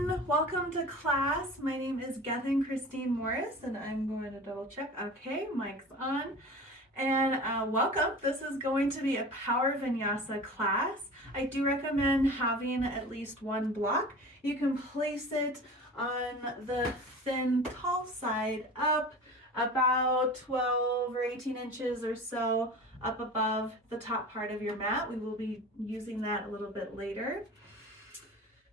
everyone, welcome to class. My name is Gethin Christine Morris and I'm going to double check. Okay, mic's on. And welcome. This is going to be a power vinyasa class. I do recommend having at least one block. You can place it on the thin tall side up about 12 or 18 inches or so up above the top part of your mat. We will be using that a little bit later.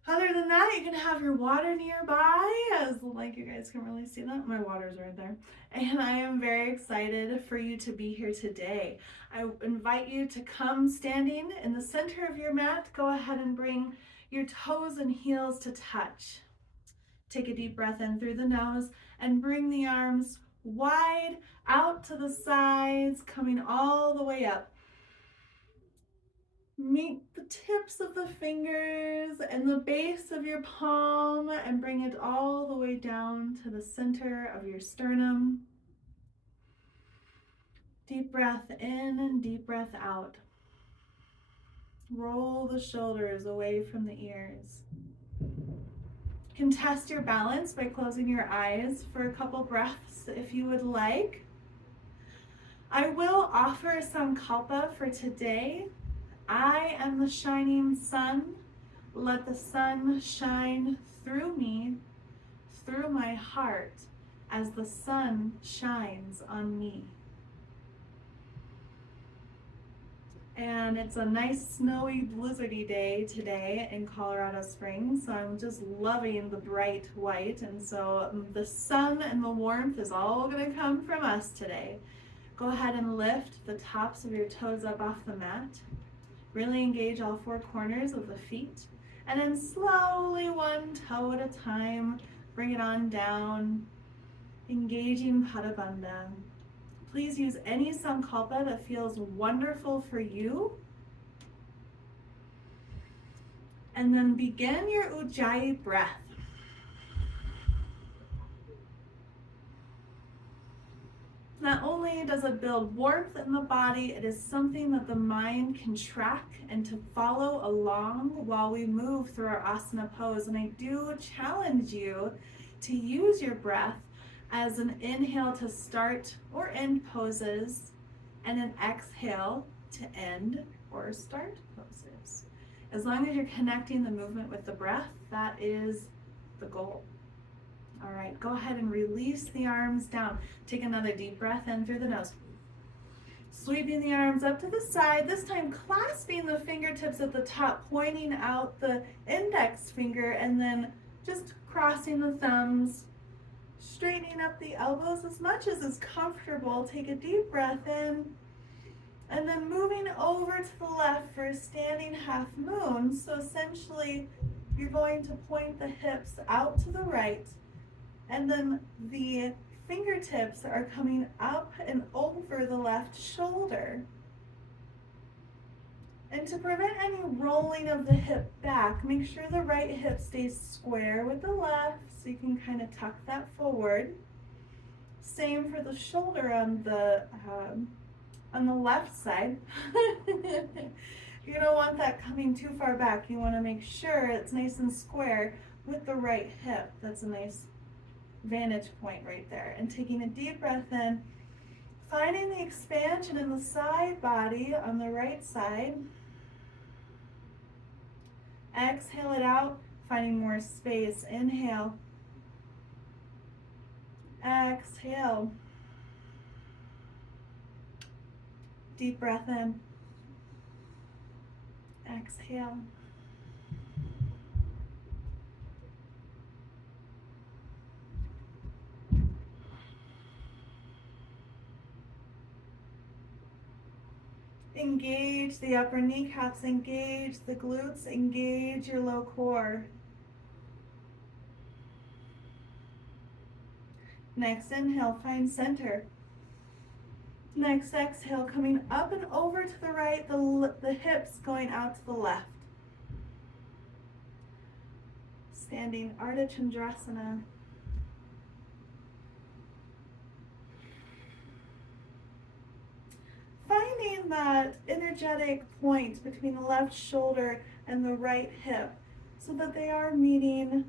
Other than that, you can have your water nearby, as like you guys can really see that. My water's right there. And I am very excited for you to be here today. I invite you to come standing in the center of your mat. Go ahead and bring your toes and heels to touch. Take a deep breath in through the nose and bring the arms wide out to the sides, coming all the way up. Meet the tips of the fingers and the base of your palm and bring it all the way down to the center of your sternum. Deep breath in and deep breath out. Roll the shoulders away from the ears. You can test your balance by closing your eyes for a couple breaths if you would like. I will offer some kalpa for today. I am the shining sun. Let the sun shine through me, through my heart, as the sun shines on me. And it's a nice snowy, blizzardy day today in Colorado Springs, so I'm just loving the bright white, and so the sun and the warmth is all gonna come from us today. Go ahead and lift the tops of your toes up off the mat. Really engage all four corners of the feet, and then slowly, one toe at a time, bring it on down, engaging Pada Bandha. Please use any sankalpa that feels wonderful for you. And then begin your Ujjayi breath. Not only does it build warmth in the body, it is something that the mind can track and to follow along while we move through our asana pose. And I do challenge you to use your breath as an inhale to start or end poses and an exhale to end or start poses. As long as you're connecting the movement with the breath, that is the goal. All right, go ahead and release the arms down. Take another deep breath in through the nose. Sweeping the arms up to the side, this time clasping the fingertips at the top, pointing out the index finger, and then just crossing the thumbs, straightening up the elbows as much as is comfortable. Take a deep breath in, and then moving over to the left for a standing half moon. So essentially, you're going to point the hips out to the right, and then the fingertips are coming up and over the left shoulder. And to prevent any rolling of the hip back, make sure the right hip stays square with the left, so you can kind of tuck that forward. Same for the shoulder on the left side. You don't want that coming too far back. You want to make sure it's nice and square with the right hip. That's a nice vantage point right there. And taking a deep breath in, finding the expansion in the side body on the right side. Exhale it out, finding more space. Inhale. Exhale. Deep breath in. Exhale. Engage the upper kneecaps, engage the glutes, engage your low core. Next inhale, find center. Next exhale, coming up and over to the right, the hips going out to the left. Standing Ardha Chandrasana. Finding that energetic point between the left shoulder and the right hip so that they are meeting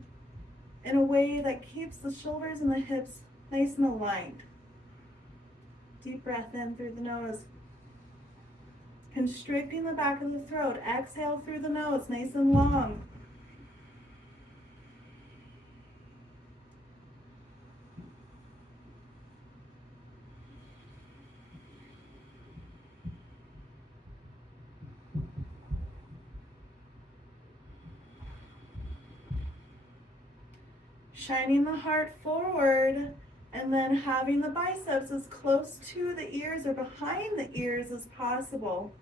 in a way that keeps the shoulders and the hips nice and aligned. Deep breath in through the nose. Constricting the back of the throat. Exhale through the nose, nice and long. Shining the heart forward, and then having the biceps as close to the ears or behind the ears as possible.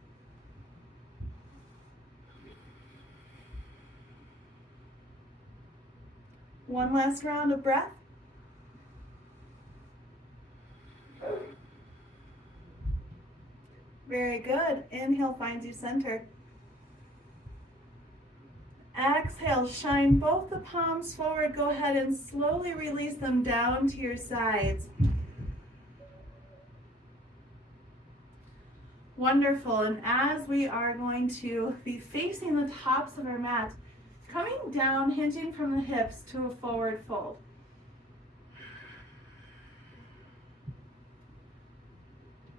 One last round of breath. Very good. Inhale finds you center. Exhale, shine both the palms forward. Go ahead and slowly release them down to your sides. Wonderful. And as we are going to be facing the tops of our mat, coming down, hinging from the hips to a forward fold.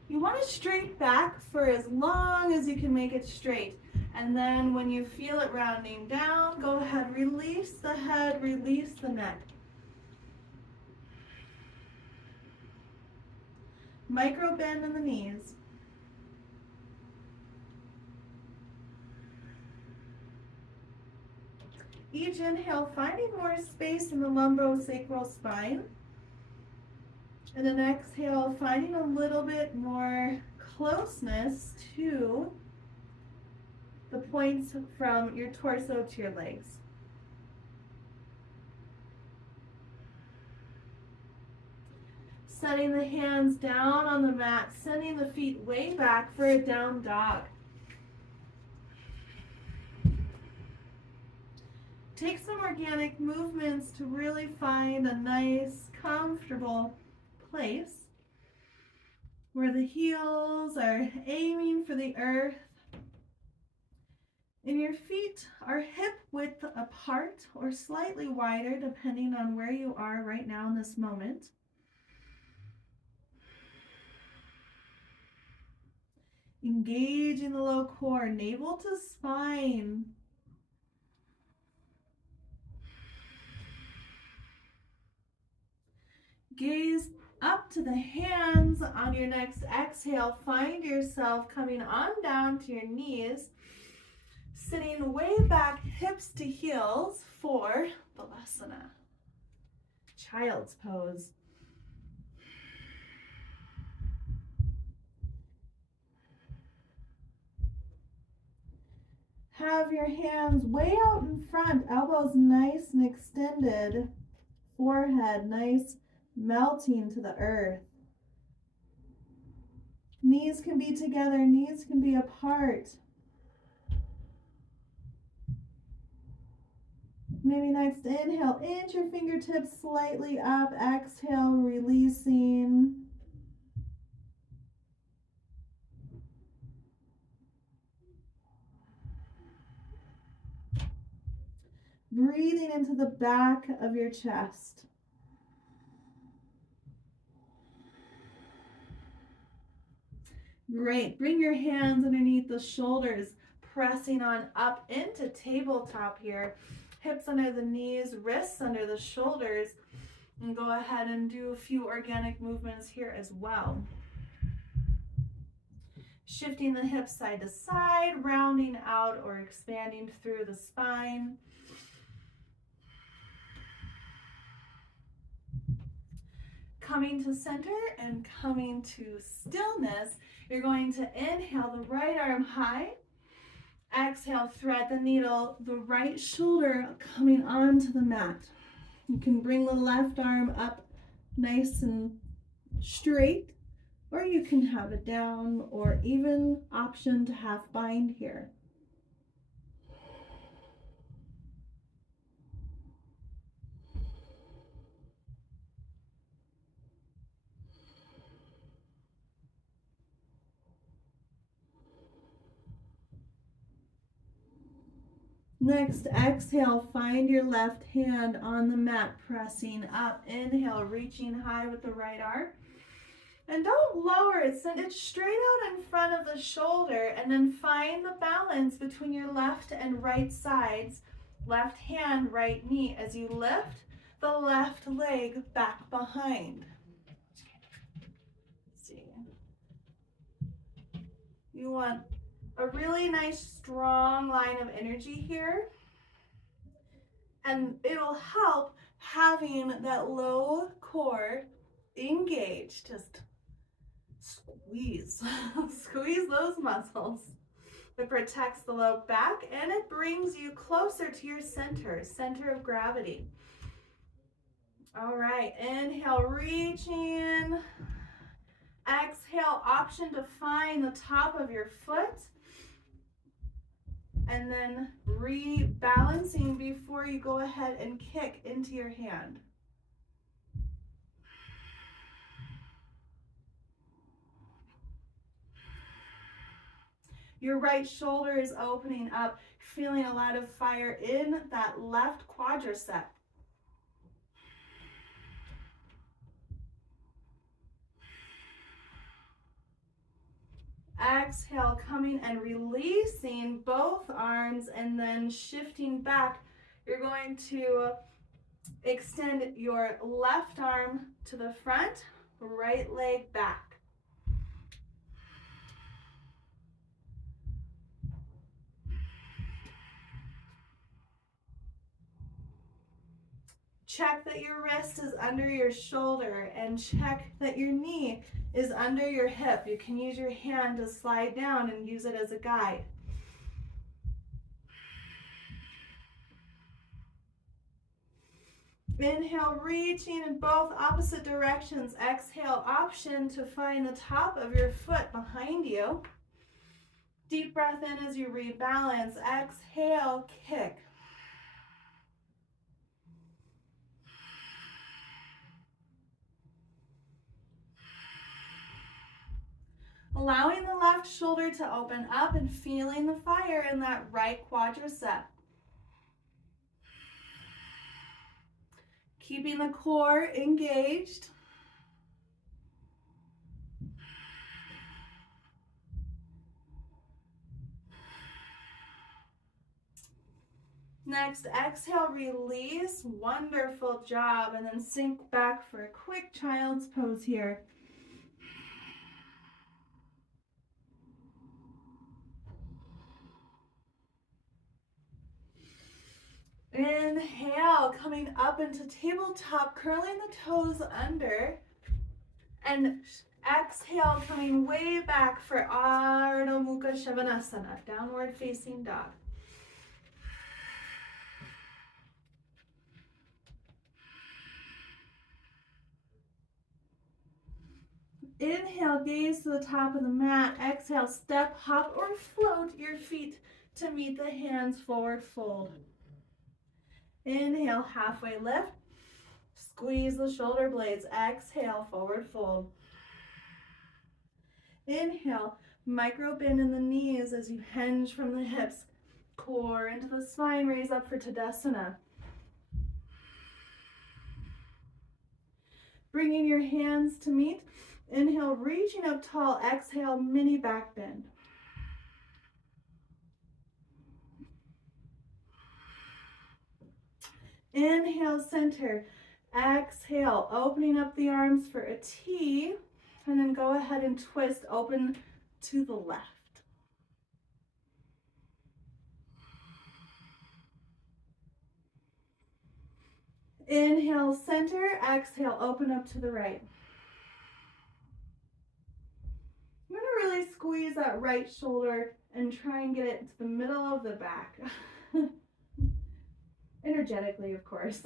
You want to straight back for as long as you can make it straight. And then when you feel it rounding down, go ahead, release the head, release the neck. Micro bend in the knees. Each inhale, finding more space in the lumbosacral spine. And then exhale, finding a little bit more closeness to the points from your torso to your legs. Setting the hands down on the mat, sending the feet way back for a down dog. Take some organic movements to really find a nice, comfortable place where the heels are aiming for the earth and your feet are hip width apart or slightly wider depending on where you are right now in this moment. Engaging the low core, navel to spine. Gaze up to the hands on your next exhale. Find yourself coming on down to your knees, sitting way back, hips to heels for Balasana, child's pose. Have your hands way out in front, elbows nice and extended, forehead nice, melting to the earth. Knees can be together, knees can be apart. Maybe next inhale, inch your fingertips slightly up, exhale, releasing. Breathing into the back of your chest. Great. Bring your hands underneath the shoulders, pressing on up into tabletop here. Hips under the knees, wrists under the shoulders. And go ahead and do a few organic movements here as well. Shifting the hips side to side, rounding out or expanding through the spine. Coming to center and coming to stillness, you're going to inhale the right arm high. Exhale, thread the needle, the right shoulder coming onto the mat. You can bring the left arm up nice and straight, or you can have it down, or even option to half bind here. Next, exhale, find your left hand on the mat, pressing up. Inhale, reaching high with the right arm. And don't lower it, send it straight out in front of the shoulder, and then find the balance between your left and right sides. Left hand, right knee, as you lift the left leg back behind. Let's see. You want a really nice strong line of energy here, and it'll help having that low core engaged. Just squeeze, squeeze those muscles. It protects the low back and it brings you closer to your center of gravity. All right, inhale, reach in. Exhale, option to find the top of your foot. And then rebalancing before you go ahead and kick into your hand. Your right shoulder is opening up, feeling a lot of fire in that left quadricep. Exhale, coming and releasing both arms and then shifting back. You're going to extend your left arm to the front, right leg back. Check that your wrist is under your shoulder and check that your knee is under your hip. You can use your hand to slide down and use it as a guide. Inhale, reaching in both opposite directions. Exhale, option to find the top of your foot behind you. Deep breath in as you rebalance. Exhale, kick. Allowing the left shoulder to open up and feeling the fire in that right quadricep. Keeping the core engaged. Next, exhale, release. Wonderful job. And then sink back for a quick child's pose here. Inhale, coming up into tabletop, curling the toes under. And exhale, coming way back for Ardha Mukha Svanasana, downward facing dog. Inhale, gaze to the top of the mat. Exhale, step, hop, or float your feet to meet the hands, forward fold. Inhale, halfway lift. Squeeze the shoulder blades. Exhale, forward fold. Inhale, micro bend in the knees as you hinge from the hips. Core into the spine, raise up for Tadasana. Bringing your hands to meet. Inhale, reaching up tall. Exhale, mini back bend. Inhale, center. Exhale, opening up the arms for a T. And then go ahead and twist, open to the left. Inhale, center. Exhale, open up to the right. I'm going to really squeeze that right shoulder and try and get it to the middle of the back. Energetically, of course.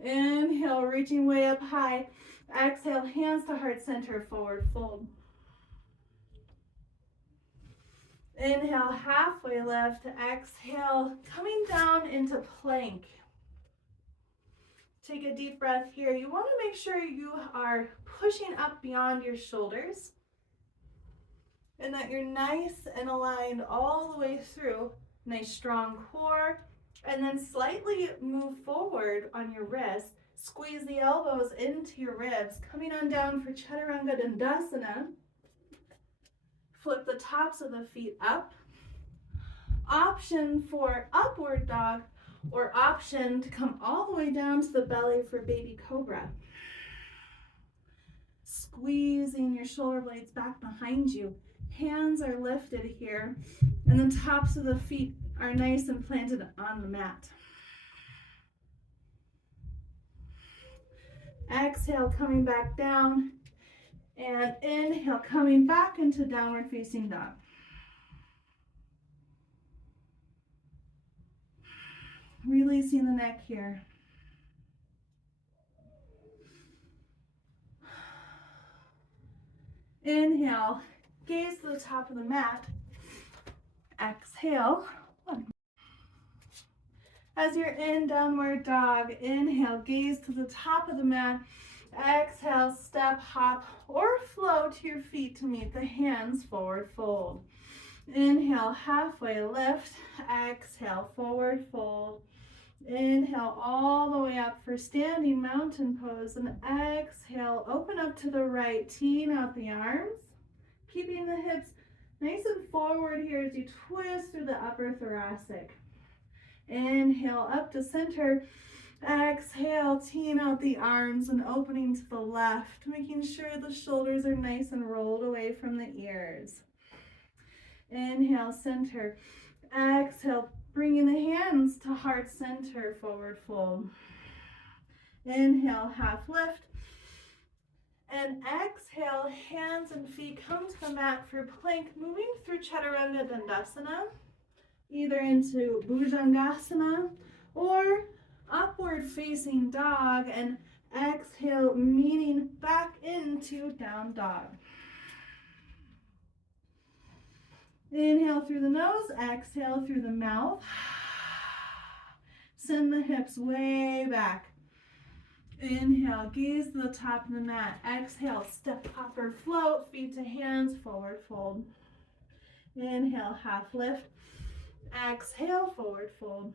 Inhale, reaching way up high. Exhale, hands to heart center, forward fold. Inhale, halfway lift. Exhale, coming down into plank. Take a deep breath here. You want to make sure you are pushing up beyond your shoulders and that you're nice and aligned all the way through Nice strong core. And then slightly move forward on your wrist. Squeeze the elbows into your ribs. Coming on down for Chaturanga Dandasana. Flip the tops of the feet up. Option for upward dog, or option to come all the way down to the belly for baby cobra. Squeezing your shoulder blades back behind you. Hands are lifted here, and the tops of the feet are nice and planted on the mat. Exhale, coming back down, and inhale, coming back into downward facing dog. Releasing the neck here. Inhale, gaze to the top of the mat. Exhale. As you're in downward dog, inhale, gaze to the top of the mat. Exhale, step, hop, or flow to your feet to meet the hands, forward fold. Inhale, halfway lift. Exhale, forward fold. Inhale all the way up for standing mountain pose, and exhale, open up to the right, teeing out the arms, keeping the hips nice and forward here as you twist through the upper thoracic. Inhale up to center. Exhale, teeing out the arms and opening to the left, making sure the shoulders are nice and rolled away from the ears. Inhale, center. Exhale, bringing the hands to heart center, forward fold. Inhale, half lift. And exhale, hands and feet come to the mat for plank, moving through Chaturanga Dandasana, either into Bhujangasana or upward facing dog, and exhale, meeting back into down dog. Inhale through the nose, exhale through the mouth. Send the hips way back. Inhale, gaze to the top of the mat. Exhale, step up or float, feet to hands, forward fold. Inhale, half lift. Exhale, forward fold.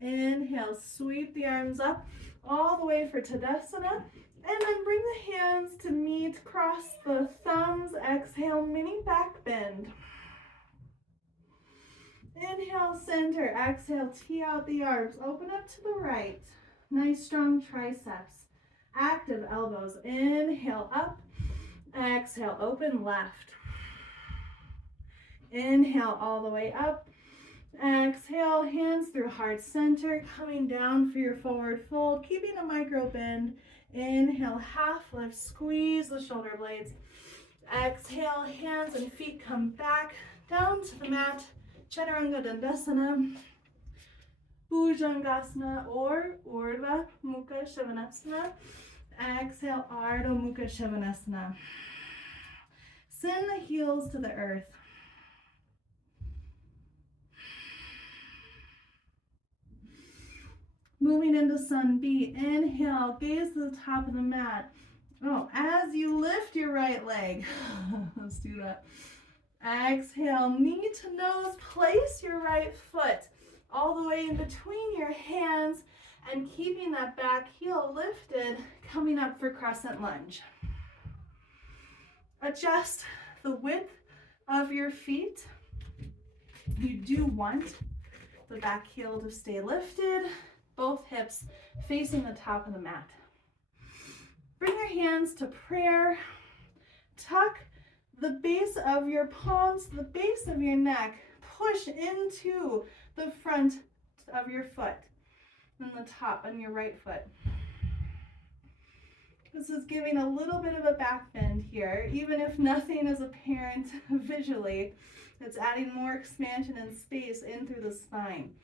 Inhale, sweep the arms up all the way for Tadasana. And then bring the hands to meet, cross the thumbs. Exhale, mini back bend. Inhale, center. Exhale, tee out the arms. Open up to the right. Nice strong triceps. Active elbows. Inhale, up. Exhale, open left. Inhale, all the way up. Exhale, hands through heart center, coming down for your forward fold, keeping a micro bend. Inhale, half lift, squeeze the shoulder blades. Exhale, hands and feet come back down to the mat. Chaturanga Dandasana, Bhujangasana, or Urdhva Mukha Svanasana. Exhale, Ardha Mukha Svanasana. Send the heels to the earth. Moving into Sun B, inhale, gaze to the top of the mat. Oh, as you lift your right leg, let's do that. Exhale, knee to nose, place your right foot all the way in between your hands and keeping that back heel lifted, coming up for crescent lunge. Adjust the width of your feet. You do want the back heel to stay lifted. Both hips facing the top of the mat. Bring your hands to prayer. Tuck the base of your palms to the base of your neck. Push into the front of your foot and the top on your right foot. This is giving a little bit of a back bend here. Even if nothing is apparent visually, it's adding more expansion and space in through the spine.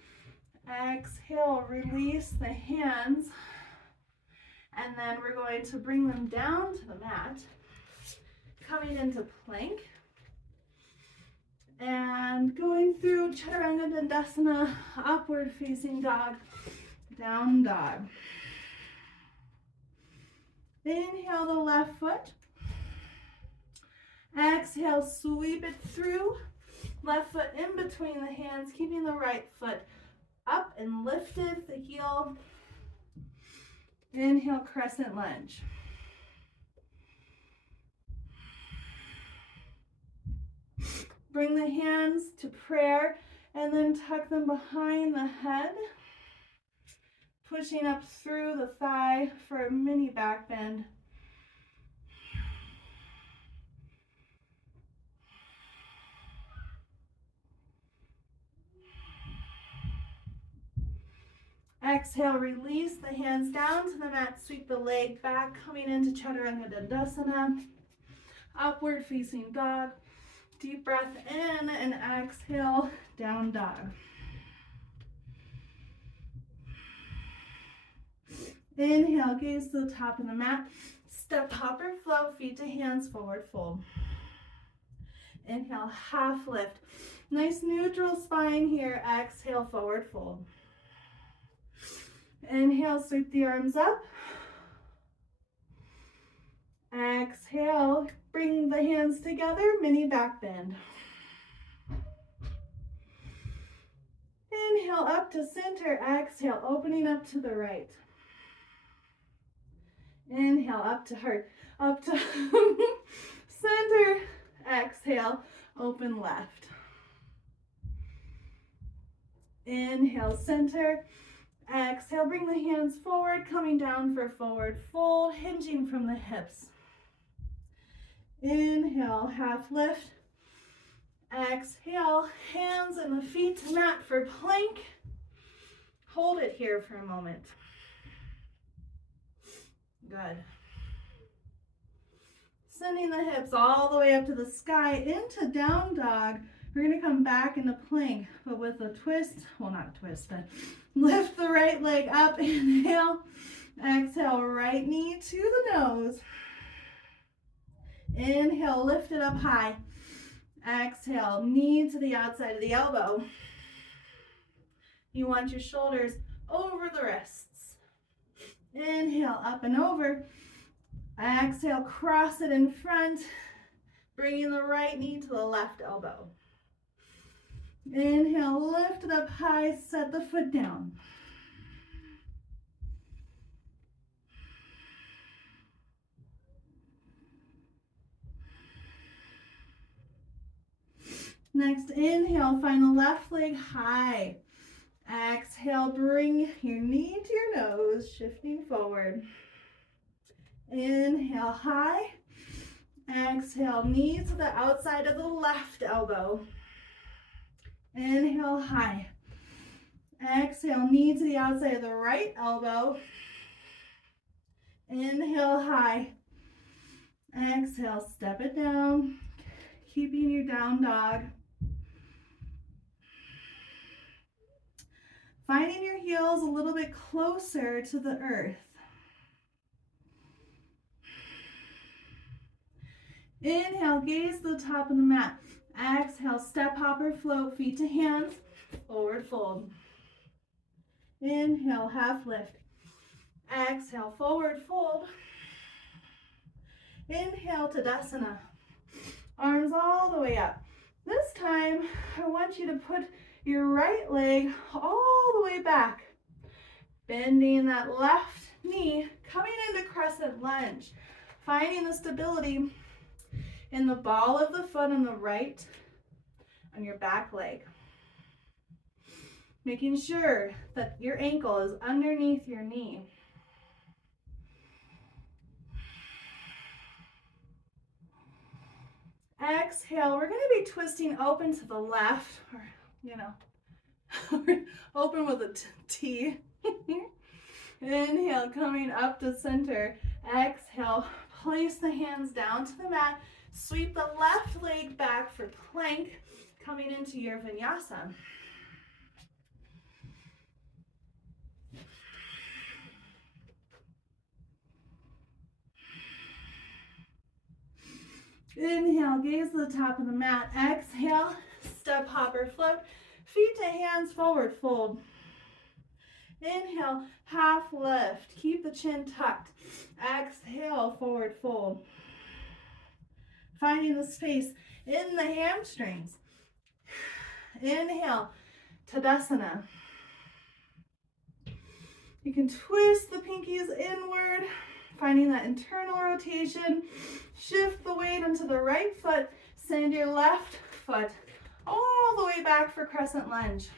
Exhale, release the hands, and then we're going to bring them down to the mat, coming into plank, and going through Chaturanga Dandasana, upward facing dog, down dog. Inhale the left foot, exhale, sweep it through, Left foot in between the hands, keeping the right foot up and lifted, the heel. Inhale, crescent lunge. Bring the hands to prayer and then tuck them behind the head. Pushing up through the thigh for a mini back bend. Exhale, release the hands down to the mat, sweep the leg back, coming into Chaturanga Dandasana. Upward facing dog. Deep breath in and exhale, down dog. Inhale, gaze to the top of the mat. Step, hopper, flow, feet to hands, forward fold. Inhale, half lift. Nice neutral spine here. Exhale, forward fold. Inhale, sweep the arms up. Exhale, bring the hands together, mini back bend. Inhale, up to center. Exhale, opening up to the right. Inhale, up to heart, up to center. Exhale, open left. Inhale, center. Exhale, bring the hands forward, coming down for forward fold, hinging from the hips. Inhale, half lift. Exhale, hands and the feet to mat for plank. Hold it here for a moment. Good. Sending the hips all the way up to the sky into down dog. We're going to come back into plank, but with a twist. Well, not a twist, but lift the right leg up. Inhale. Exhale, right knee to the nose. Inhale, lift it up high. Exhale, knee to the outside of the elbow. You want your shoulders over the wrists. Inhale, up and over. Exhale, cross it in front, bringing the right knee to the left elbow. Inhale, lift it up high, set the foot down. Next, inhale, find the left leg high. Exhale, bring your knee to your nose, shifting forward. Inhale, high. Exhale, knee to the outside of the left elbow. Inhale, high. Exhale, knee to the outside of the right elbow. Inhale, high. Exhale, step it down, keeping your down dog. Finding your heels a little bit closer to the earth. Inhale, gaze to the top of the mat. Exhale, step, hopper, float, feet to hands, forward fold. Inhale, half lift. Exhale, forward fold. Inhale, Tadasana. Arms all the way up. This time, I want you to put your right leg all the way back. Bending that left knee, coming into crescent lunge. Finding the stability in the ball of the foot on the right on your back leg. Making sure that your ankle is underneath your knee. Exhale, we're going to be twisting open to the left, or, open with a T. Inhale, coming up to center. Exhale, place the hands down to the mat. Sweep the left leg back for plank, coming into your Vinyasa. Inhale, gaze to the top of the mat. Exhale, step, hopper, float. Feet to hands, forward fold. Inhale, half lift. Keep the chin tucked. Exhale, forward fold. Finding the space in the hamstrings. Inhale, Tadasana. You can twist the pinkies inward, finding that internal rotation. Shift the weight into the right foot. Send your left foot all the way back for crescent lunge.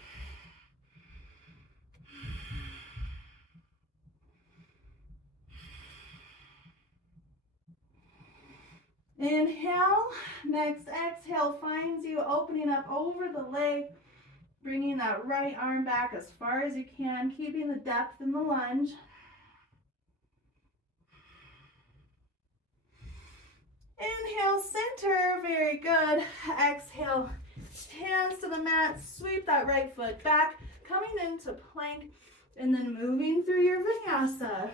Inhale. Next exhale finds you opening up over the leg, bringing that right arm back as far as you can, keeping the depth in the lunge. Inhale, center, very good. Exhale, hands to the mat, sweep that right foot back, coming into plank, and then moving through your vinyasa.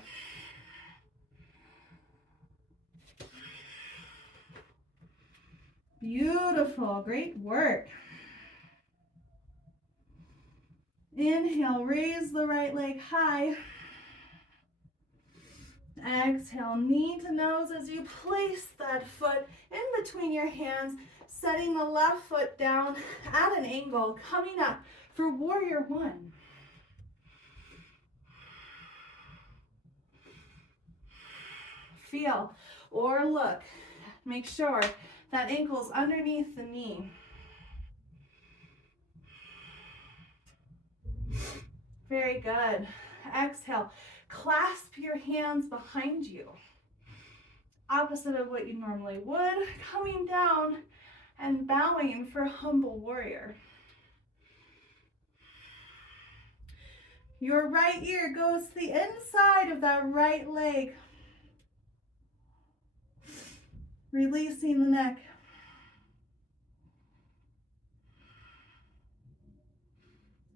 Beautiful, great work. Inhale, raise the right leg high. Exhale, knee to nose as you place that foot in between your hands, setting the left foot down at an angle, coming up for warrior one. Feel or look, make sure that ankle's underneath the knee. Very good. Exhale, clasp your hands behind you. Opposite of what you normally would, coming down and bowing for humble warrior. Your right ear goes to the inside of that right leg, releasing the neck.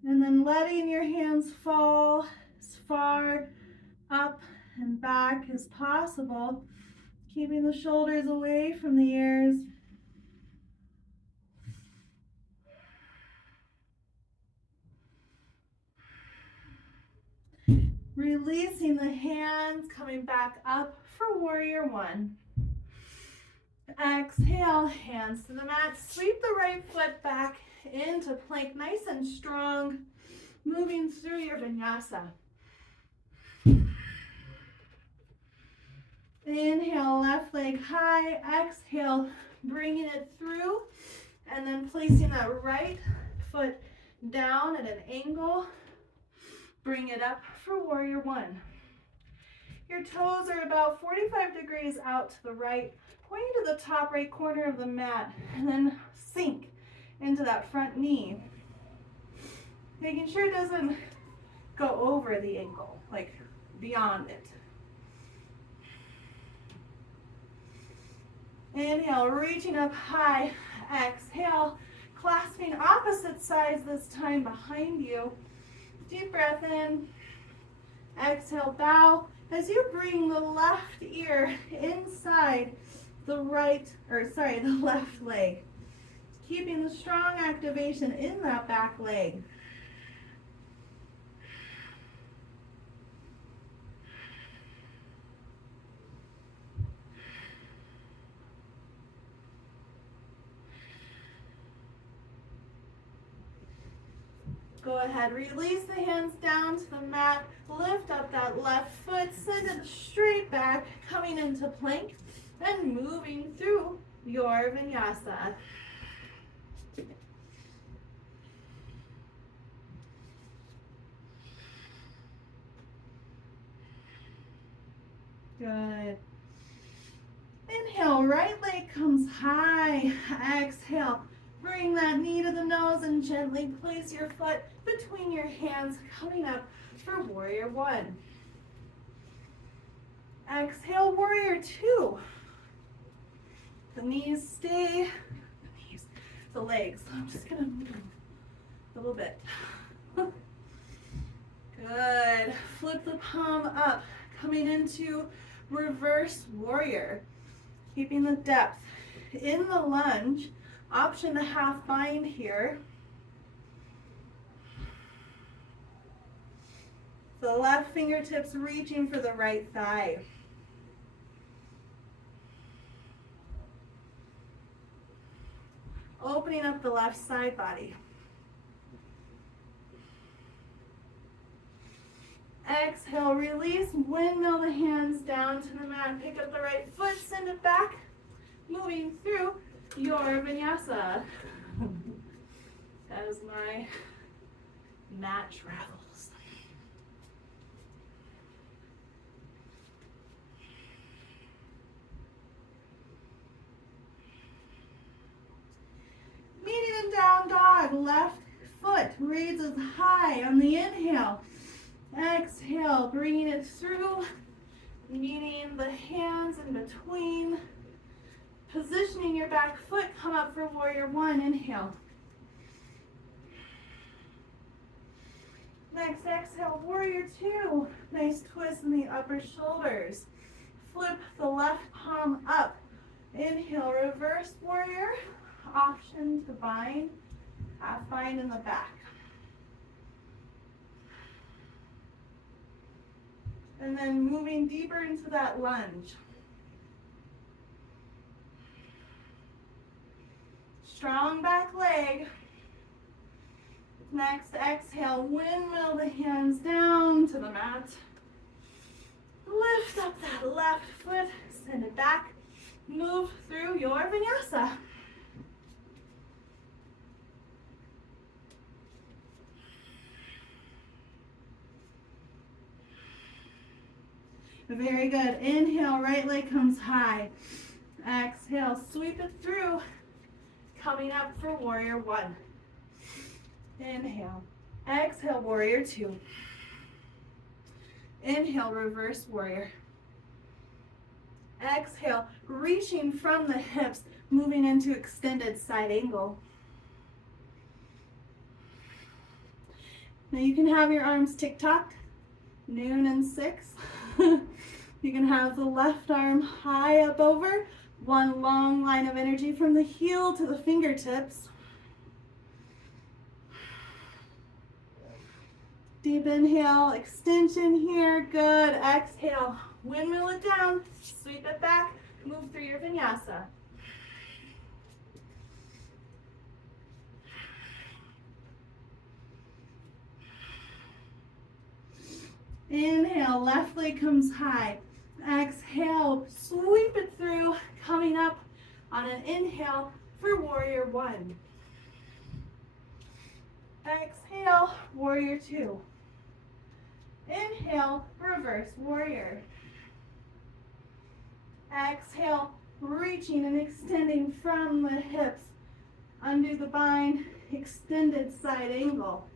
And then letting your hands fall as far up and back as possible, keeping the shoulders away from the ears. Releasing the hands, coming back up for warrior one. Exhale, hands to the mat, sweep the right foot back into plank, nice and strong, moving through your vinyasa. Inhale, left leg high. Exhale, bringing it through, and then placing that right foot down at an angle. Bring it up for warrior one. Your toes are about 45 degrees out to the right, pointing to the top right corner of the mat, and then sink into that front knee. Making sure it doesn't go over the ankle, like beyond it. Inhale, reaching up high. Exhale, clasping opposite sides this time behind you. Deep breath in. Exhale, bow as you bring the left ear inside the left leg. Keeping the strong activation in that back leg. Go ahead, release the hands down to the mat, lift up that left foot, send it straight back, coming into plank, and moving through your vinyasa. Good. Inhale, right leg comes high. Exhale, bring that knee to the nose and gently place your foot between your hands, coming up for warrior one. Exhale, warrior two. The knees stay, the legs. I'm just gonna move a little bit. Good. Flip the palm up, coming into reverse warrior. Keeping the depth in the lunge. Option to half bind here. The left fingertips reaching for the right thigh. Open opening up the left side body. Exhale, release, windmill the hands down to the mat. Pick up the right foot, send it back, moving through your vinyasa. As my mat travels. Medium down dog, left foot raises high on the inhale. Exhale, bringing it through, meeting the hands in between. Positioning your back foot, come up for warrior one, inhale. Next, exhale, warrior two. Nice twist in the upper shoulders. Flip the left palm up. Inhale, reverse warrior. Option to bind, half bind in the back. And then moving deeper into that lunge. Strong back leg. Next, exhale, windmill the hands down to the mat. Lift up that left foot, send it back. Move through your vinyasa. Very good. Inhale, right leg comes high. Exhale, sweep it through. Coming up for warrior one. Inhale. Exhale, warrior two. Inhale, reverse warrior. Exhale, reaching from the hips, moving into extended side angle. Now you can have your arms tick-tock, noon and 6. You can have the left arm high up over, one long line of energy from the heel to the fingertips. Deep inhale, extension here, good. Exhale, windmill it down, sweep it back, move through your vinyasa. Inhale, left leg comes high. Exhale, sweep it through, coming up on an inhale for warrior one. Exhale, warrior two. Inhale, reverse warrior. Exhale, reaching and extending from the hips, undo the bind, extended side angle.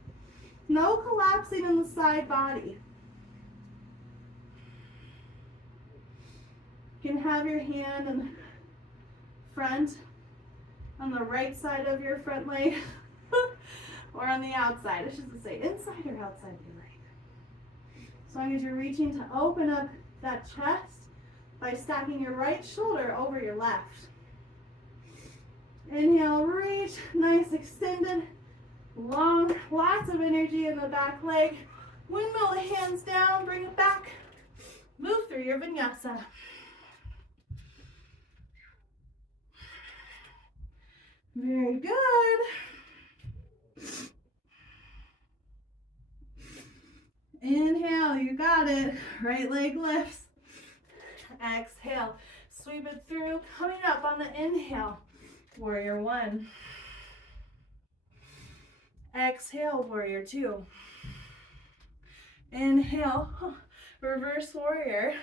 No collapsing in the side body. You can have your hand in front on the right side of your front leg or on the outside. I should say inside or outside your leg. As long as you're reaching to open up that chest by stacking your right shoulder over your left. Inhale, reach, nice extended, long, lots of energy in the back leg. Windmill the hands down, bring it back. Move through your vinyasa. Very good. Inhale, you got it. Right leg lifts. Exhale, sweep it through, coming up on the inhale. Warrior one. Exhale, warrior two. Inhale, reverse warrior.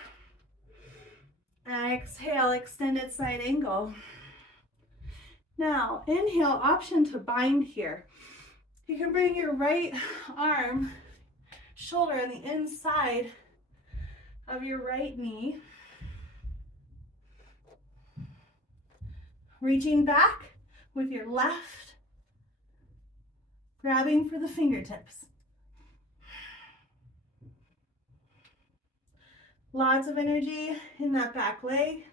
Exhale, extended side angle. Now, inhale, option to bind here. You can bring your right arm, shoulder on the inside of your right knee. Reaching back with your left, grabbing for the fingertips. Lots of energy in that back leg.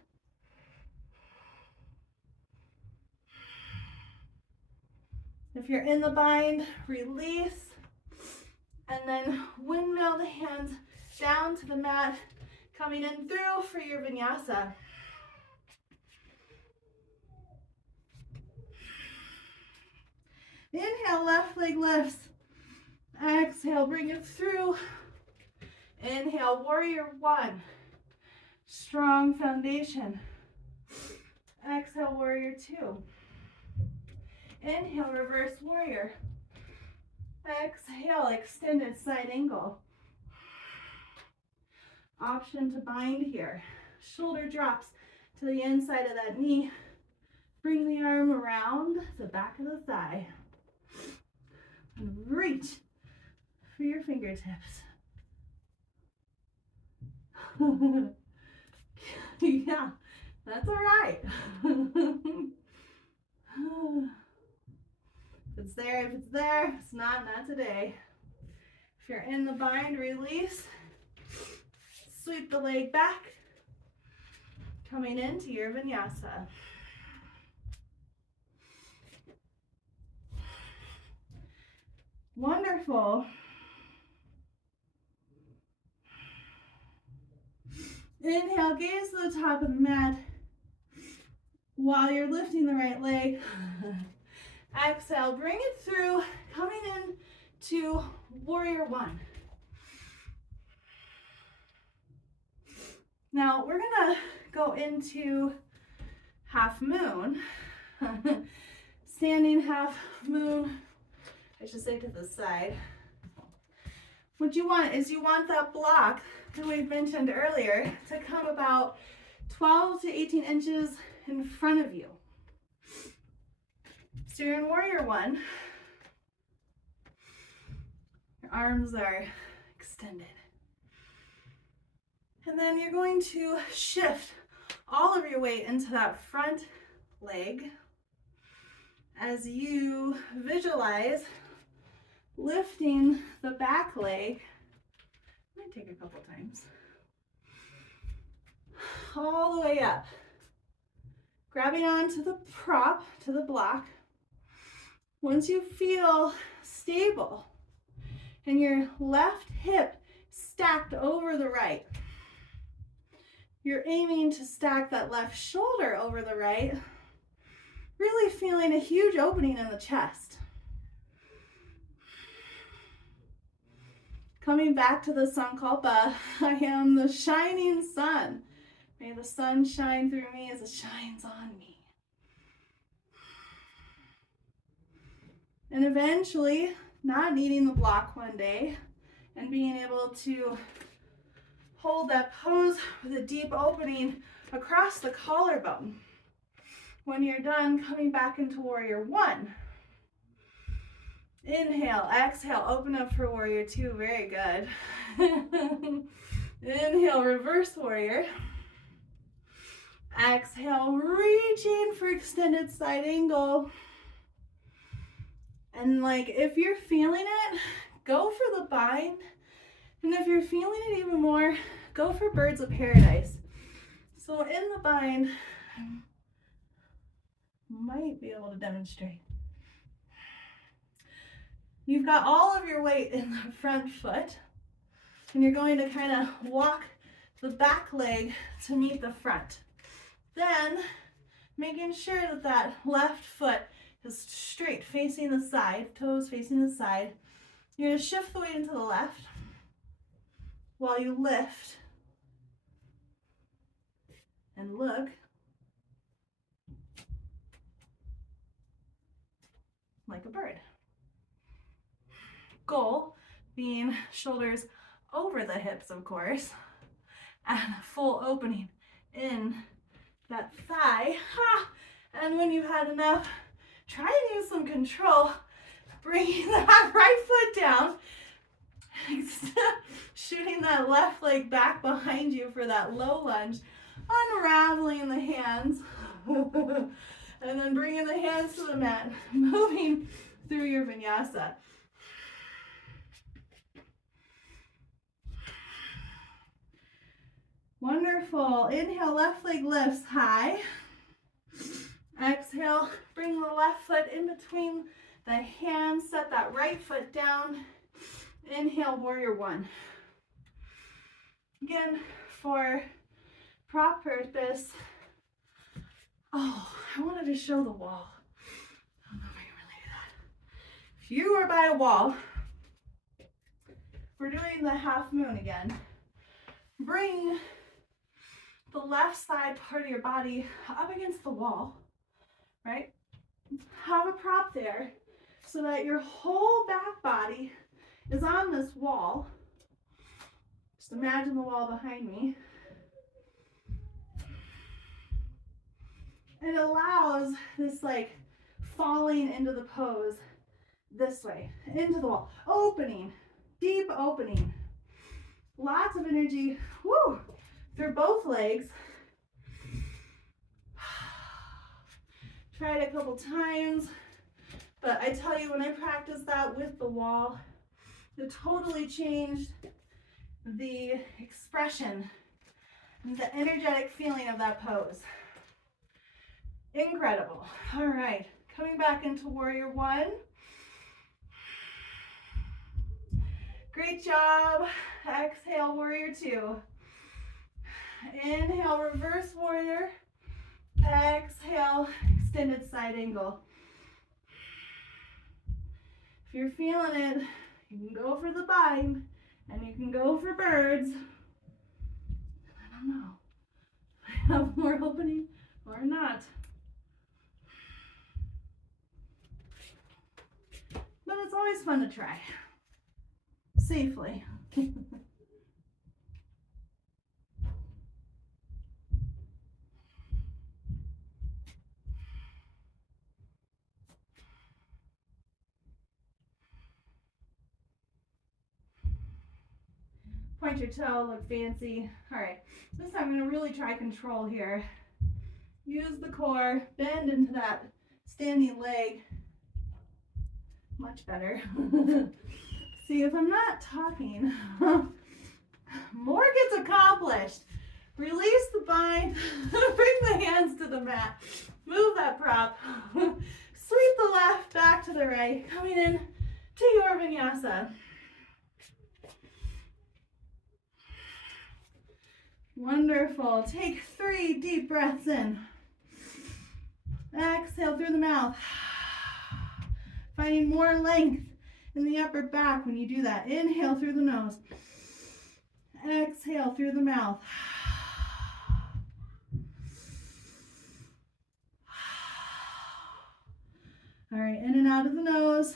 If you're in the bind, release, and then windmill the hands down to the mat, coming in through for your vinyasa. Inhale, left leg lifts. Exhale, bring it through. Inhale, warrior one. Strong foundation. Exhale, warrior two. Inhale, reverse warrior. Exhale, extended side angle. Option to bind here. Shoulder drops to the inside of that knee. Bring the arm around the back of the thigh. And reach for your fingertips. Yeah, that's all right. If it's there, if it's there. If it's not, not today. If you're in the bind, release. Sweep the leg back. Coming into your vinyasa. Wonderful. Inhale, gaze to the top of the mat while you're lifting the right leg. Exhale, bring it through, coming in to warrior one. Now we're gonna go into half moon. Standing half moon, I should say to the side. What you want is you want that block that we mentioned earlier to come about 12 to 18 inches in front of you. So you're in warrior one. Your arms are extended. And then you're going to shift all of your weight into that front leg as you visualize lifting the back leg. Might take a couple times. All the way up. Grabbing onto the prop, to the block. Once you feel stable and your left hip stacked over the right, you're aiming to stack that left shoulder over the right, really feeling a huge opening in the chest. Coming back to the Sankalpa, I am the shining sun. May the sun shine through me as it shines on me. And eventually, not needing the block one day and being able to hold that pose with a deep opening across the collarbone. When you're done, coming back into warrior one. Inhale, exhale, open up for warrior two. Very good. Inhale, reverse warrior. Exhale, reaching for extended side angle. And like, if you're feeling it, go for the bind. And if you're feeling it even more, go for birds of paradise. So in the bind, I might be able to demonstrate. You've got all of your weight in the front foot, and you're going to kind of walk the back leg to meet the front. Then, making sure that that left foot is straight, facing the side, toes facing the side. You're going to shift the weight into the left while you lift and look like a bird. Goal being shoulders over the hips, of course, and full opening in that thigh. And when you've had enough, try and use some control, bringing that right foot down, shooting that left leg back behind you for that low lunge, unraveling the hands, and then bringing the hands to the mat, moving through your vinyasa. Wonderful. Inhale, left leg lifts high. Exhale, bring the left foot in between the hands, set that right foot down. Inhale, warrior one. Again, for prop purpose, I wanted to show the wall. I don't know if I can really do that. If you are by a wall, we're doing the half moon again. Bring the left side part of your body up against the wall, right? Have a prop there so that your whole back body is on this wall. Just imagine the wall behind me. It allows this like falling into the pose this way, into the wall, opening, deep opening. Lots of energy, woo, through both legs. Tried a couple times, but I tell you, when I practiced that with the wall, it totally changed the expression and the energetic feeling of that pose. Incredible. All right, coming back into warrior one. Great job. Exhale, warrior two. Inhale, reverse warrior. Exhale, extended side angle. If you're feeling it, you can go for the bind and you can go for birds. I don't know if I have more opening or not. But it's always fun to try. Safely. Point your toe, look fancy. All right, this time I'm going to really try control here. Use the core, bend into that standing leg. Much better. See, if I'm not talking, more gets accomplished. Release the bind, bring the hands to the mat, move that prop, sweep the left back to the right, coming in to your vinyasa. Wonderful. Take 3 deep breaths in. Exhale through the mouth. Finding more length in the upper back when you do that. Inhale through the nose. Exhale through the mouth. All right, in and out of the nose.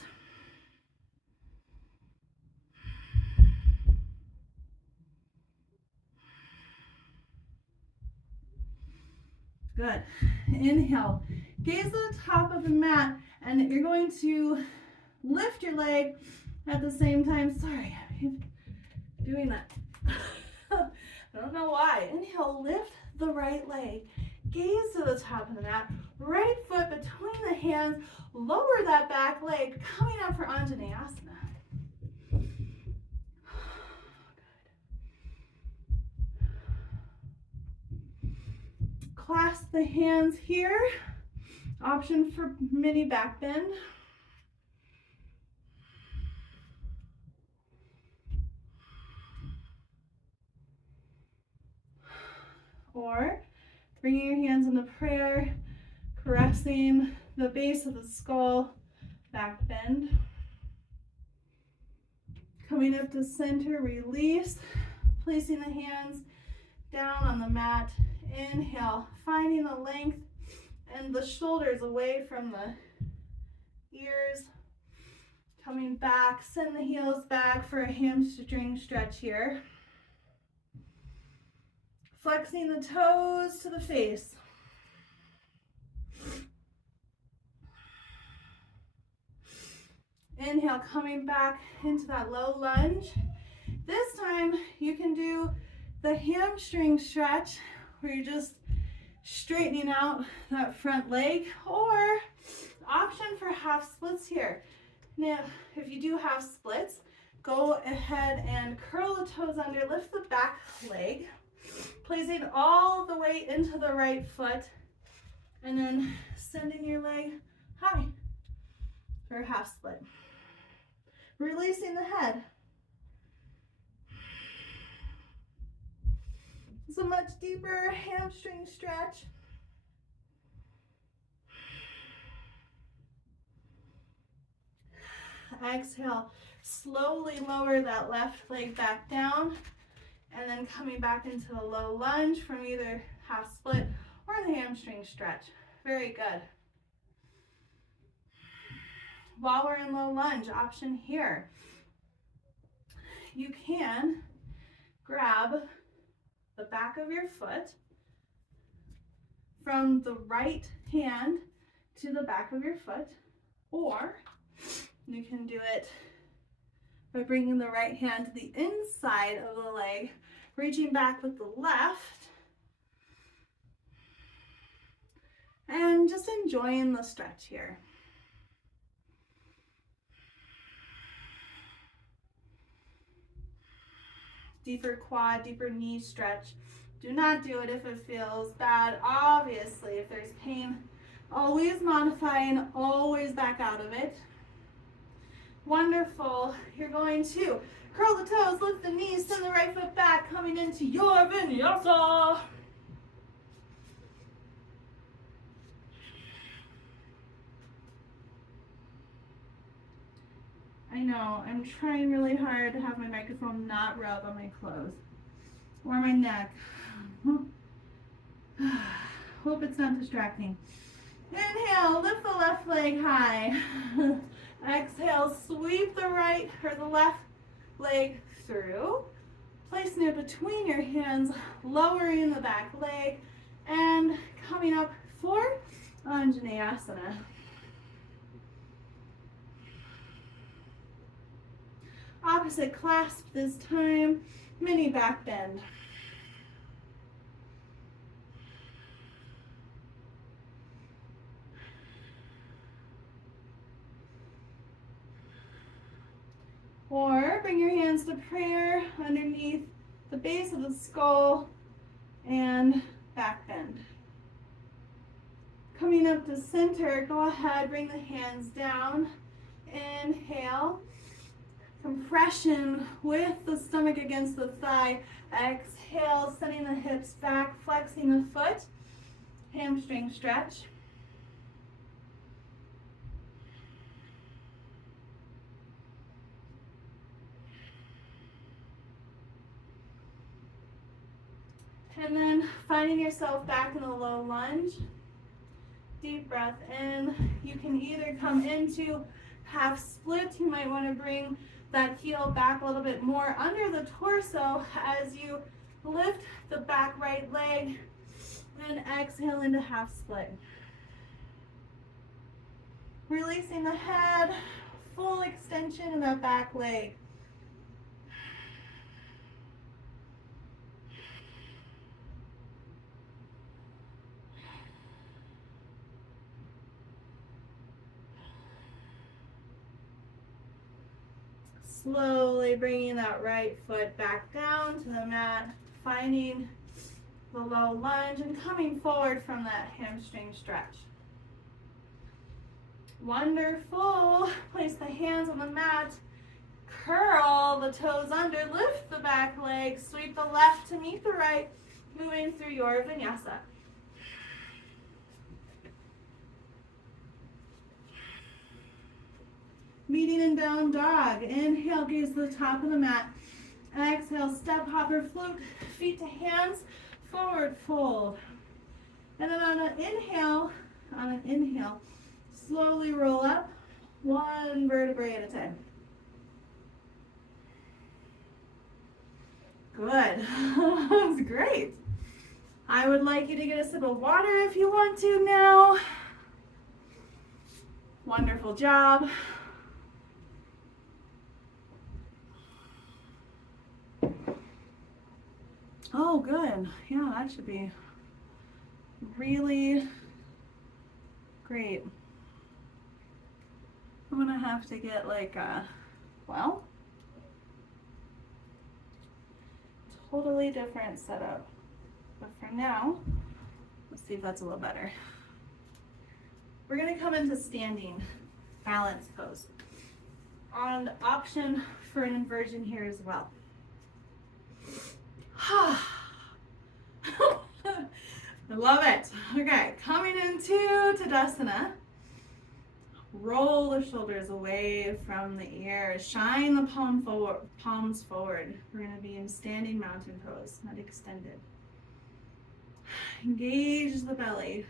Good. Inhale. Gaze at the top of the mat, and you're going to lift your leg at the same time. Sorry, I'm doing that. I don't know why. Inhale, lift the right leg. Gaze to the top of the mat. Right foot between the hands. Lower that back leg, coming up for Anjaneyasana. Clasp the hands here. Option for mini back bend. Or bringing your hands into prayer, caressing the base of the skull, back bend. Coming up to center, release, placing the hands down on the mat. Inhale, finding the length and the shoulders away from the ears. Coming back, send the heels back for a hamstring stretch here. Flexing the toes to the face. Inhale, coming back into that low lunge. This time you can do the hamstring stretch where you're just straightening out that front leg, or option for half splits here. Now, if you do half splits, go ahead and curl the toes under, lift the back leg, placing all the weight into the right foot, and then sending your leg high for a half split. Releasing the head. It's a much deeper hamstring stretch. Exhale, slowly lower that left leg back down, and then coming back into the low lunge from either half split or the hamstring stretch. Very good. While we're in low lunge, option here, you can grab the back of your foot from the right hand to the back of your foot, or you can do it by bringing the right hand to the inside of the leg, reaching back with the left, and just enjoying the stretch here. Deeper quad, deeper knee stretch. Do not do it if it feels bad. Obviously, if there's pain, always modify and always back out of it. Wonderful. You're going to curl the toes, lift the knees, send the right foot back, coming into your Vinyasa. I know, I'm trying really hard to have my microphone not rub on my clothes or my neck. Hope it's not distracting. Inhale, lift the left leg high. Exhale, sweep the right or the left leg through. Placing it between your hands, lowering the back leg, and coming up for Anjaneyasana. Opposite clasp this time, mini back bend. Or bring your hands to prayer underneath the base of the skull and back bend. Coming up to center, go ahead, bring the hands down. Inhale. Compression with the stomach against the thigh. Exhale, sending the hips back, flexing the foot. Hamstring stretch. And then finding yourself back in a low lunge. Deep breath in. You can either come into half split. You might want to bring that heel back a little bit more under the torso as you lift the back right leg and exhale into half split. Releasing the head, full extension in that back leg. Slowly bringing that right foot back down to the mat, finding the low lunge and coming forward from that hamstring stretch. Wonderful. Place the hands on the mat, curl the toes under, lift the back leg, sweep the left to meet the right, moving through your Vinyasa. Meeting in down dog. Inhale, gaze to the top of the mat. Exhale, step, hopper, float, feet to hands, forward fold. And then on an inhale, slowly roll up, one vertebrae at a time. Good. That's great. I would like you to get a sip of water if you want to now. Wonderful job. Oh, good. Yeah, that should be really great. I'm gonna have to get like a, well, totally different setup. But for now, let's see if that's a little better. We're gonna come into standing balance pose. On option for an inversion here as well. I love it. Okay, coming into Tadasana. Roll the shoulders away from the ears. Shine the palms forward. We're going to be in standing mountain pose, not extended. Engage the belly.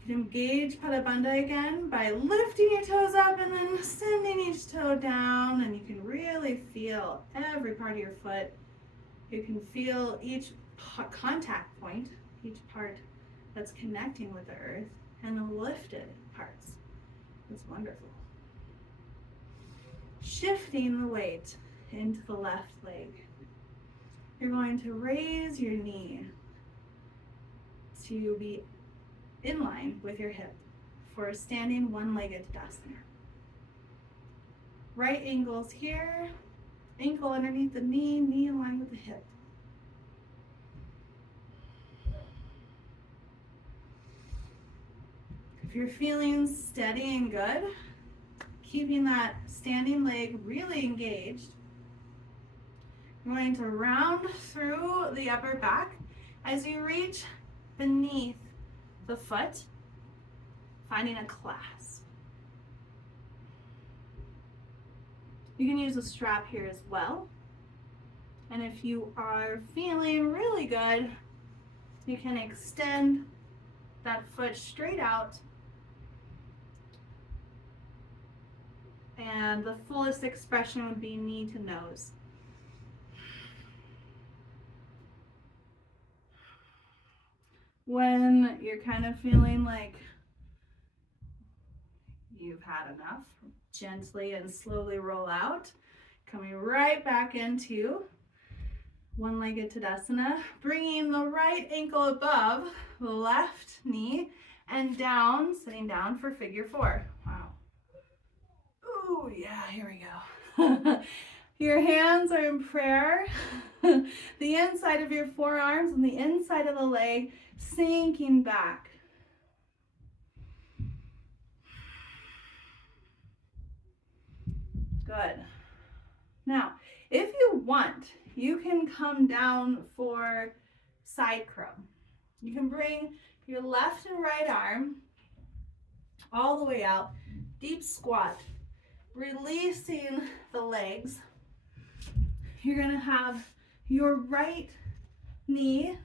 You can engage Pada Bandha again by lifting your toes up and then sending each toe down, and you can really feel every part of your foot. You can feel each contact point, each part that's connecting with the earth, and the lifted parts. It's wonderful. Shifting the weight into the left leg. You're going to raise your knee to be in line with your hip for a standing one-legged Tadasana. Right angles here, ankle underneath the knee, knee in line with the hip. If you're feeling steady and good, keeping that standing leg really engaged, you're going to round through the upper back as you reach beneath the foot, finding a clasp. You can use a strap here as well. And if you are feeling really good, you can extend that foot straight out, and the fullest expression would be knee to nose. When you're kind of feeling like you've had enough, gently and slowly roll out, coming right back into one-legged Tadasana, bringing the right ankle above the left knee and down, sitting down for figure four. Wow. Ooh, yeah, here we go. Your hands are in prayer. The inside of your forearms and the inside of the leg sinking back. Good. Now, if you want, you can come down for side crow. You can bring your left and right arm all the way out, deep squat, releasing the legs. You're going to have your right knee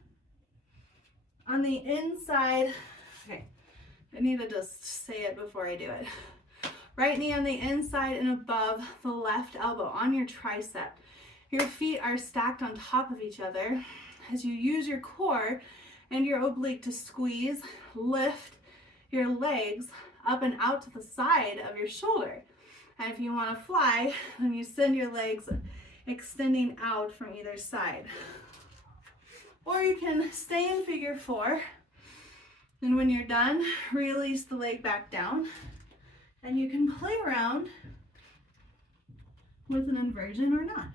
on the inside. Okay, I need to just say it before I do it. Right knee on the inside and above the left elbow on your tricep. Your feet are stacked on top of each other as you use your core and your oblique to squeeze, lift your legs up and out to the side of your shoulder. And if you want to fly, then you send your legs extending out from either side. Or you can stay in figure four, and when you're done, release the leg back down. And you can play around with an inversion or not.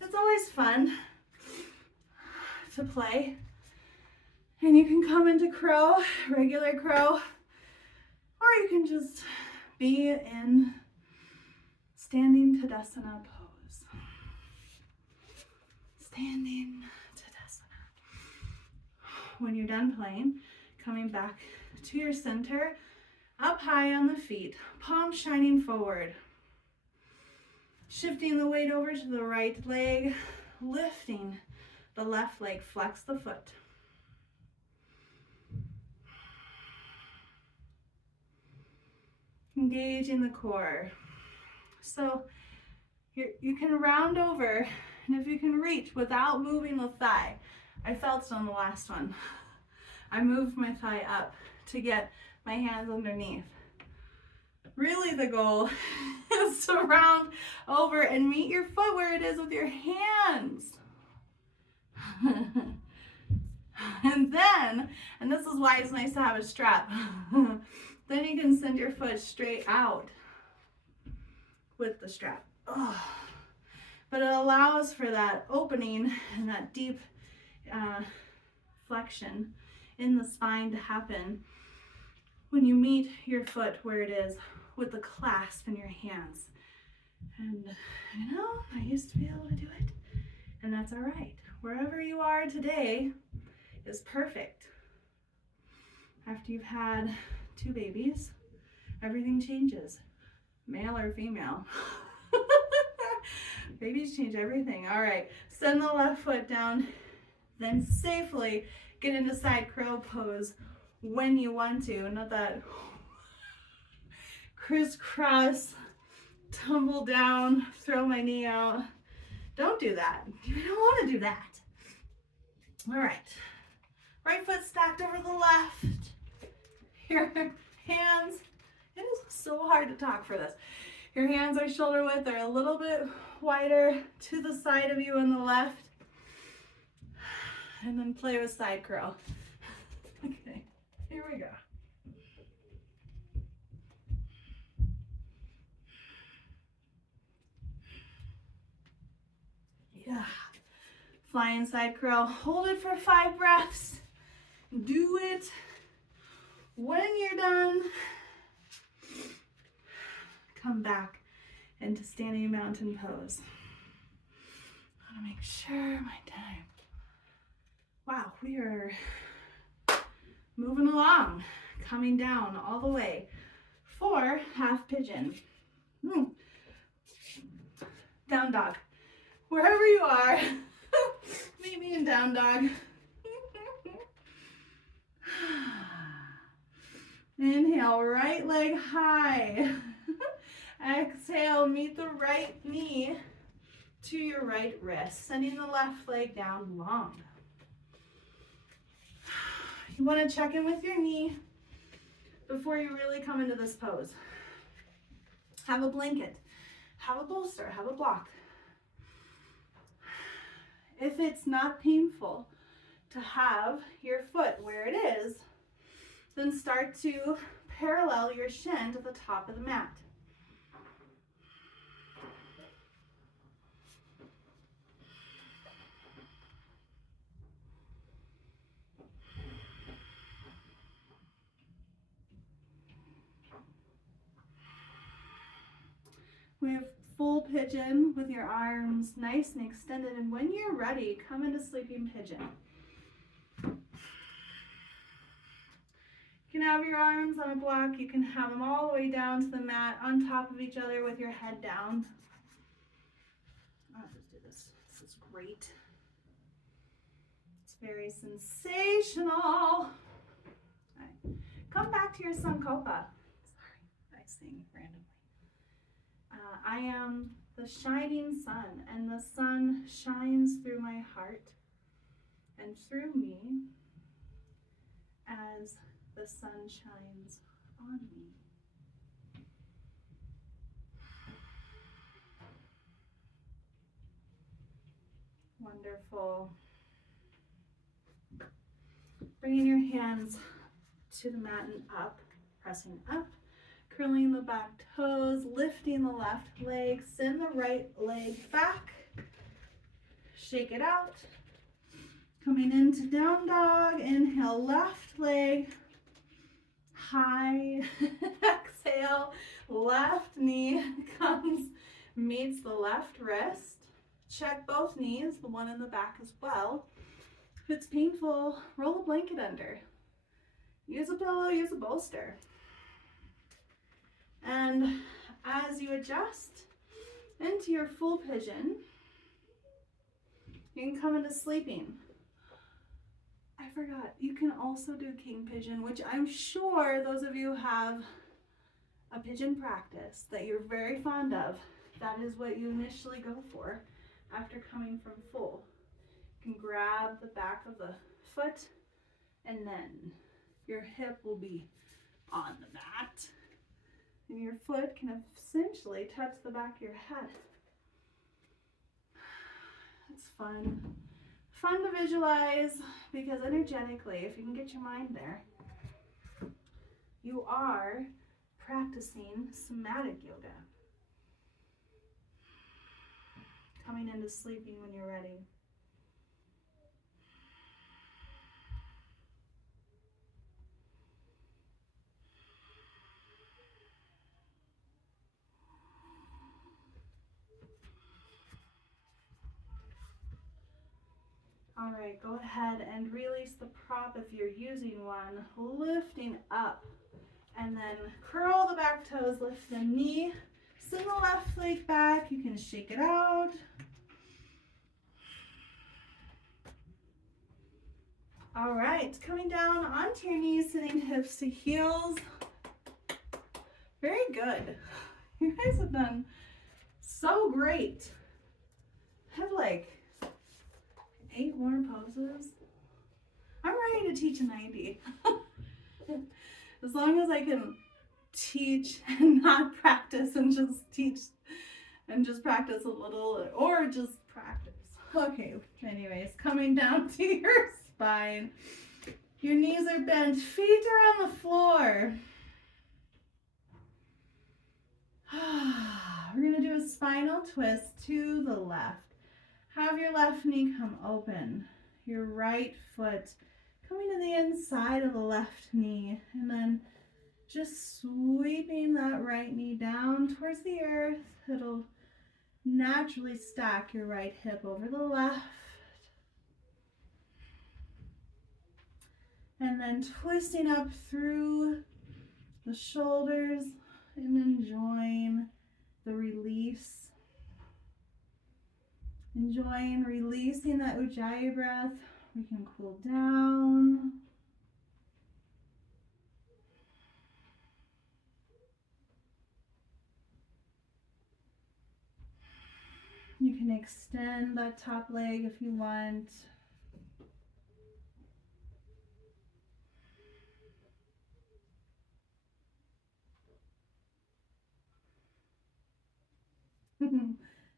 It's always fun to play. And you can come into crow, regular crow, or you can just be in standing Tadasana pose. Standing Tadasana. When you're done playing, coming back to your center, up high on the feet, palms shining forward. Shifting the weight over to the right leg, lifting the left leg, flex the foot. Engaging the core. So you can round over, and if you can reach without moving the thigh. I felt it on the last one. I moved my thigh up to get my hands underneath. Really the goal is to round over and meet your foot where it is with your hands. And then, and this is why it's nice to have a strap, then you can send your foot straight out with the strap. Oh. But it allows for that opening and that deep flexion in the spine to happen when you meet your foot where it is with the clasp in your hands. And I used to be able to do it, and that's all right. Wherever you are today is perfect. After you've had 2 babies, everything changes, male or female. Babies change everything. All right, send the left foot down, then safely get into side crow pose when you want to, not that crisscross, tumble down, throw my knee out. Don't do that. You don't want to do that. All right, right foot stacked over the left. Your hands, it is so hard to talk for this. Your hands are shoulder width. They're a little bit wider to the side of you on the left. And then play with side curl. Okay, here we go. Yeah. Flying side curl. Hold it for 5 breaths. Do it. When you're done, come back into standing mountain pose. I want to make sure my time. Wow, we are moving along, coming down all the way for half pigeon. Down dog. Wherever you are, meet me in down dog. Inhale, right leg high. Exhale, meet the right knee to your right wrist, sending the left leg down long. You want to check in with your knee before you really come into this pose. Have a blanket, have a bolster, have a block. If it's not painful to have your foot where it is, then start to parallel your shin to the top of the mat. We have full pigeon with your arms nice and extended, and when you're ready, come into sleeping pigeon. You can have your arms on a block, you can have them all the way down to the mat on top of each other with your head down. I'll just do this. This is great. It's very sensational. All right. Come back to your Sankalpa. Sorry, I sing randomly. I am the shining sun, and the sun shines through my heart and through me as the sun shines on me. Wonderful. Bringing your hands to the mat and up, pressing up. Curling the back toes, lifting the left leg, send the right leg back, shake it out. Coming into down dog, inhale, left leg, high, exhale, left knee comes, meets the left wrist. Check both knees, the one in the back as well. If it's painful, roll a blanket under. Use a pillow, use a bolster. And as you adjust into your full pigeon, you can come into sleeping. I forgot, you can also do king pigeon, which I'm sure those of you have a pigeon practice that you're very fond of. That is what you initially go for after coming from full. You can grab the back of the foot, and then your hip will be on the mat. And your foot can essentially touch the back of your head. It's fun. Fun to visualize, because energetically, if you can get your mind there, you are practicing somatic yoga. Coming into sleeping when you're ready. All right, go ahead and release the prop if you're using one, lifting up, and then curl the back toes, lift the knee, send the left leg back. You can shake it out. All right, coming down onto your knees, sitting hips to heels. Very good. You guys have done so great. I have like 8 more poses. I'm ready to teach a 90. As long as I can teach and not practice and just teach and just practice a little or just practice. Okay, anyways, coming down to your spine. Your knees are bent, feet are on the floor. We're gonna do a spinal twist to the left. Have your left knee come open. Your right foot coming to the inside of the left knee, and then just sweeping that right knee down towards the earth. It'll naturally stack your right hip over the left. And then twisting up through the shoulders and enjoying the release. Enjoying releasing that Ujjayi breath. We can cool down. You can extend that top leg if you want.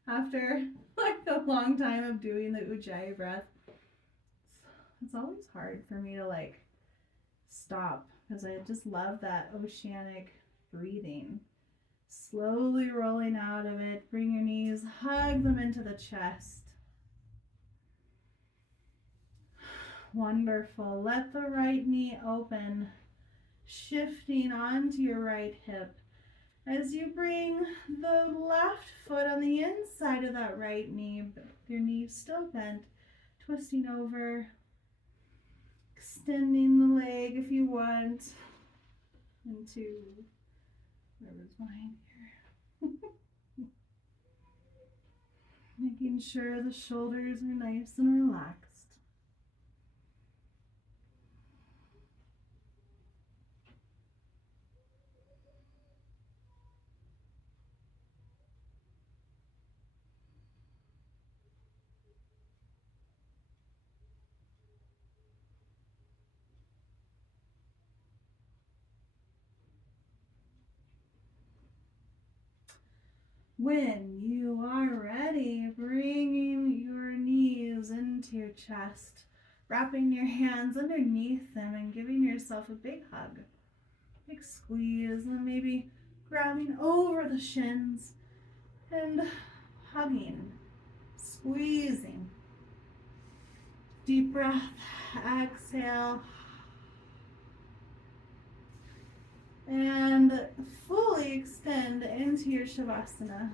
After like a long time of doing the Ujjayi breath, it's always hard for me to like stop because I just love that oceanic breathing. Slowly rolling out of it, bring your knees, hug them into the chest. Wonderful. Let the right knee open, shifting onto your right hip. As you bring the left foot on the inside of that right knee, your knee still bent, twisting over, extending the leg if you want into, where was mine here? Making sure the shoulders are nice and relaxed. When you are ready, bringing your knees into your chest, wrapping your hands underneath them and giving yourself a big hug, big squeeze, and maybe grabbing over the shins and hugging, squeezing. Deep breath, exhale, and fully extend into your Shavasana.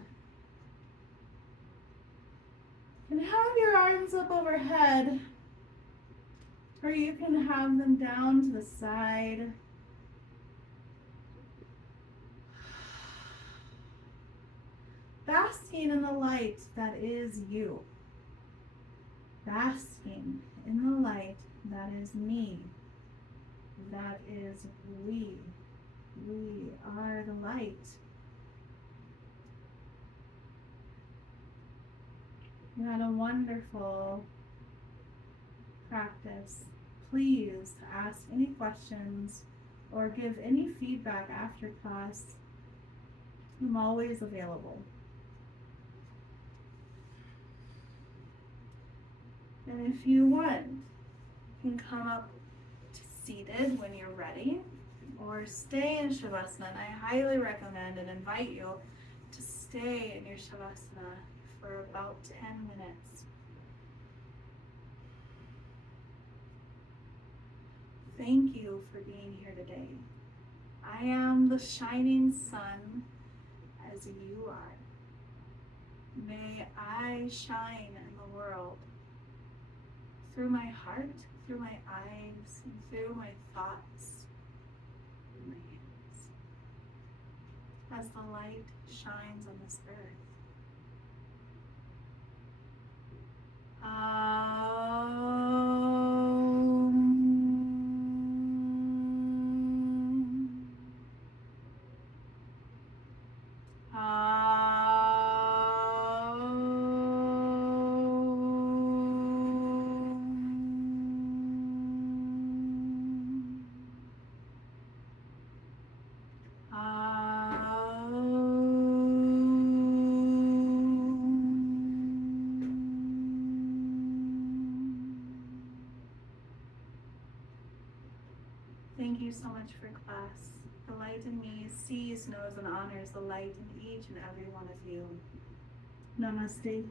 And have your arms up overhead, or you can have them down to the side. Basking in the light that is you. Basking in the light that is me. That is we. We are the light. You had a wonderful practice. Please ask any questions or give any feedback after class. I'm always available. And if you want, you can come up to seated when you're ready, or stay in Shavasana. And I highly recommend and invite you to stay in your Shavasana for about 10 minutes. Thank you for being here today. I am the shining sun as you are. May I shine in the world through my heart, through my eyes, and through my thoughts, and my hands, as the light shines on this earth. Thank you so much for class. The light in me sees, knows, and honors the light in each and every one of you. Namaste.